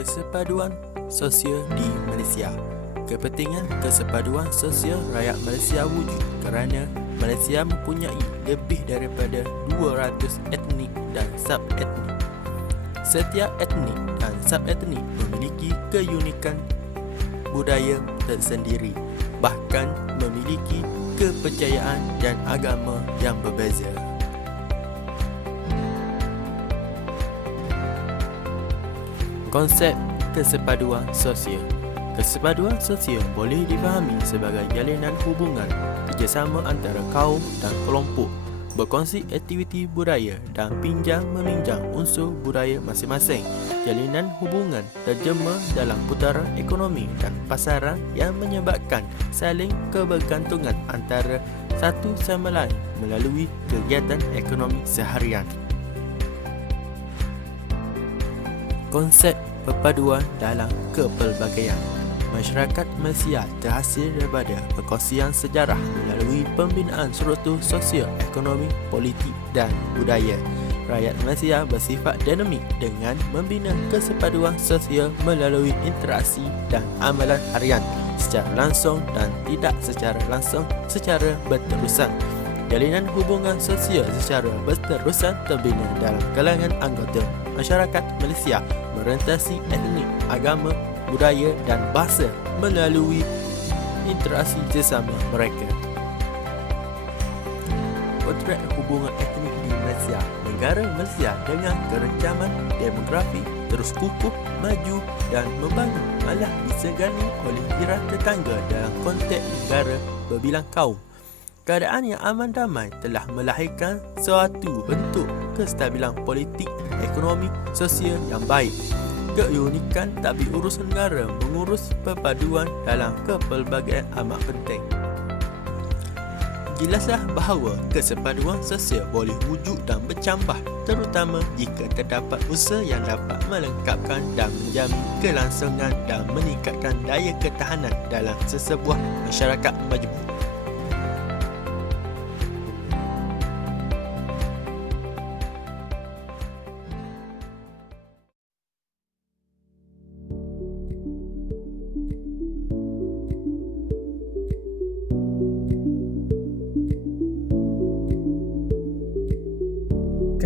Kesepaduan sosial di Malaysia. Kepentingan kesepaduan sosial rakyat Malaysia wujud kerana Malaysia mempunyai lebih daripada 200 etnik dan sub-etnik. Setiap etnik dan sub-etnik memiliki keunikan budaya tersendiri, bahkan memiliki kepercayaan dan agama yang berbeza. Konsep kesepaduan sosial. Kesepaduan sosial boleh difahami sebagai jalinan hubungan kerjasama antara kaum dan kelompok berkongsi aktiviti budaya dan pinjam-meminjam unsur budaya masing-masing. Jalinan hubungan terjemah dalam putaran ekonomi dan pasaran yang menyebabkan saling kebergantungan antara satu sama lain melalui kegiatan ekonomi seharian. Konsep perpaduan dalam kepelbagaian. Masyarakat Malaysia terhasil daripada perkongsian sejarah melalui pembinaan struktur sosial, ekonomi, politik dan budaya. Rakyat Malaysia bersifat dinamik dengan membina kesepaduan sosial melalui interaksi dan amalan harian secara langsung dan tidak secara langsung secara berterusan. Jalinan hubungan sosial secara berterusan terbina dalam kalangan anggota masyarakat Malaysia merentasi etnik, agama, budaya dan bahasa melalui interaksi sesama mereka. Potret hubungan etnik di Malaysia. Negara Malaysia dengan kerencaman demografi terus kukuh, maju dan membangun, malah disegani oleh jiran tetangga dalam konteks negara berbilang kaum. Keadaan yang aman damai telah melahirkan suatu bentuk kestabilan politik, ekonomi, sosial yang baik. Keunikan tabik urus negara mengurus perpaduan dalam kepelbagaian amat penting. Jelaslah bahawa kesepaduan sosial boleh wujud dan bercambah terutama jika terdapat usaha yang dapat melengkapkan dan menjamin kelangsungan dan meningkatkan daya ketahanan dalam sesebuah masyarakat majmuk.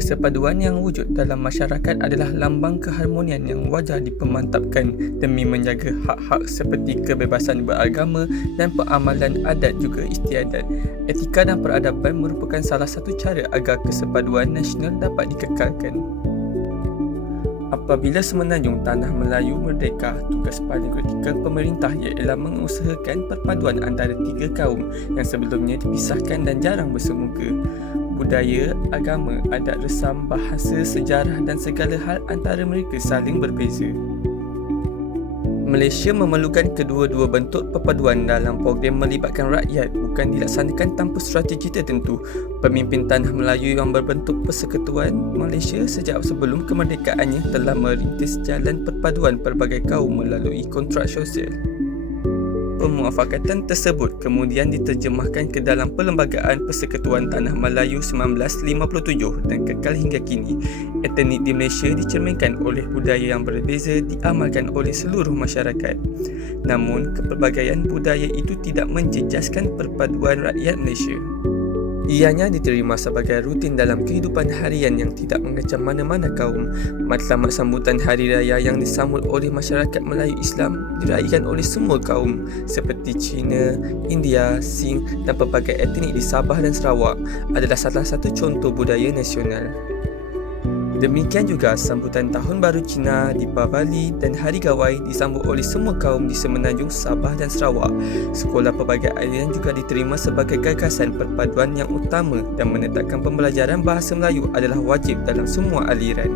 Kesepaduan yang wujud dalam masyarakat adalah lambang keharmonian yang wajar dipermantapkan demi menjaga hak-hak seperti kebebasan beragama dan peramalan adat juga istiadat. Etika dan peradaban merupakan salah satu cara agar kesepaduan nasional dapat dikekalkan. Apabila semenanjung Tanah Melayu merdeka, tugas paling kritikal pemerintah ialah mengusahakan perpaduan antara tiga kaum yang sebelumnya dipisahkan dan jarang bersemuka. Budaya, agama, adat resam, bahasa, sejarah dan segala hal antara mereka saling berbeza. Malaysia memerlukan kedua-dua bentuk perpaduan dalam program melibatkan rakyat bukan dilaksanakan tanpa strategi tertentu. Pemimpin Tanah Melayu yang berbentuk Persekutuan Malaysia sejak sebelum kemerdekaannya telah merintis jalan perpaduan pelbagai kaum melalui kontrak sosial. Pemuafakatan tersebut kemudian diterjemahkan ke dalam Perlembagaan Persekutuan Tanah Melayu 1957 dan kekal hingga kini. Etnik di Malaysia dicerminkan oleh budaya yang berbeza diamalkan oleh seluruh masyarakat. Namun, kepelbagaian budaya itu tidak menjejaskan perpaduan rakyat Malaysia. Ianya diterima sebagai rutin dalam kehidupan harian yang tidak mengecam mana-mana kaum. Matlamat sambutan Hari Raya yang disambut oleh masyarakat Melayu Islam diraikan oleh semua kaum seperti Cina, India, Sing dan pelbagai etnik di Sabah dan Sarawak adalah salah satu contoh budaya nasional. Demikian juga sambutan Tahun Baru Cina, Deepavali dan Hari Gawai disambut oleh semua kaum di semenanjung Sabah dan Sarawak. Sekolah pelbagai aliran juga diterima sebagai gagasan perpaduan yang utama dan menetapkan pembelajaran bahasa Melayu adalah wajib dalam semua aliran.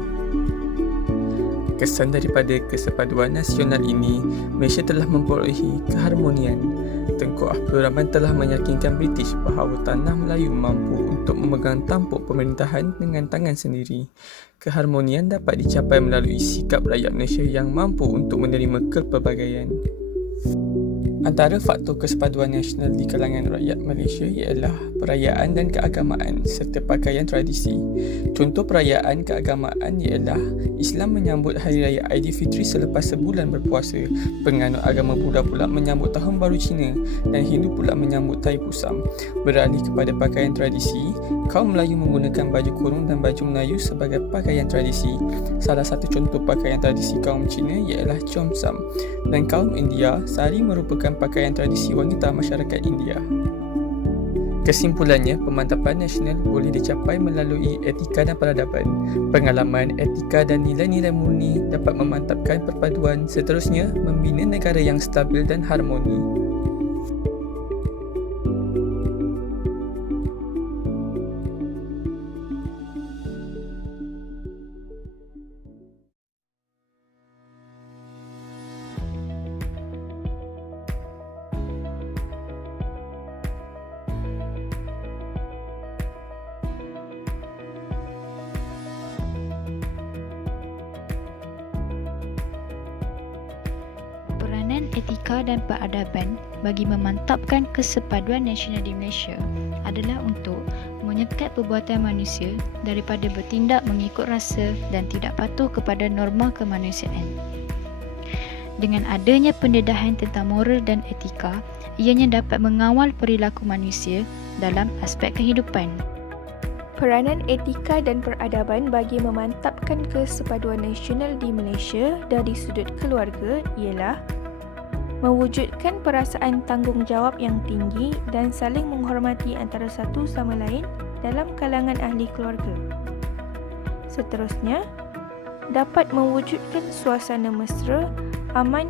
Kesan daripada kesepaduan nasional ini, Malaysia telah memperolehi keharmonian. Tengku Abdul Rahman telah meyakinkan British bahawa Tanah Melayu mampu untuk memegang tampuk pemerintahan dengan tangan sendiri. Keharmonian dapat dicapai melalui sikap rakyat Malaysia yang mampu untuk menerima kepelbagaian. Antara faktor kesepaduan nasional di kalangan rakyat Malaysia ialah perayaan dan keagamaan serta pakaian tradisi. Contoh perayaan keagamaan ialah Islam menyambut Hari Raya Aidilfitri selepas sebulan berpuasa, penganut agama Buddha pula menyambut Tahun Baru Cina dan Hindu pula menyambut Taipusam. Beralih kepada pakaian tradisi, kaum Melayu menggunakan baju kurung dan baju Melayu sebagai pakaian tradisi. Salah satu contoh pakaian tradisi kaum Cina ialah Cheongsam, dan kaum India, sari merupakan pakaian tradisi wanita masyarakat India. Kesimpulannya, pemantapan nasional boleh dicapai melalui etika dan peradaban. Pengalaman, etika dan nilai-nilai murni dapat memantapkan perpaduan, seterusnya membina negara yang stabil dan harmoni. Peranan etika dan peradaban bagi memantapkan kesepaduan nasional di Malaysia adalah untuk menyekat perbuatan manusia daripada bertindak mengikut rasa dan tidak patuh kepada norma kemanusiaan. Dengan adanya pendedahan tentang moral dan etika, ianya dapat mengawal perilaku manusia dalam aspek kehidupan. Peranan etika dan peradaban bagi memantapkan kesepaduan nasional di Malaysia dari sudut keluarga ialah mewujudkan perasaan tanggungjawab yang tinggi dan saling menghormati antara satu sama lain dalam kalangan ahli keluarga. Seterusnya, dapat mewujudkan suasana mesra, aman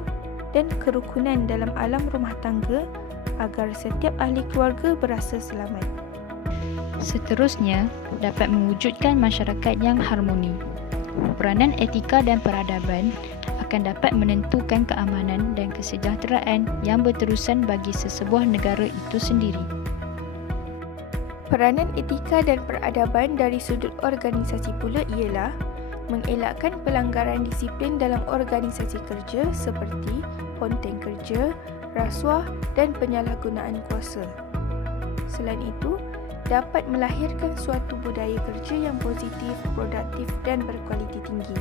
dan kerukunan dalam alam rumah tangga agar setiap ahli keluarga berasa selamat. Seterusnya, dapat mewujudkan masyarakat yang harmoni. Peranan etika dan peradaban akan dapat menentukan keamanan dan kesejahteraan yang berterusan bagi sesebuah negara itu sendiri. Peranan etika dan peradaban dari sudut organisasi pula ialah mengelakkan pelanggaran disiplin dalam organisasi kerja seperti ponteng kerja, rasuah dan penyalahgunaan kuasa. Selain itu, dapat melahirkan suatu budaya kerja yang positif, produktif dan berkualiti tinggi.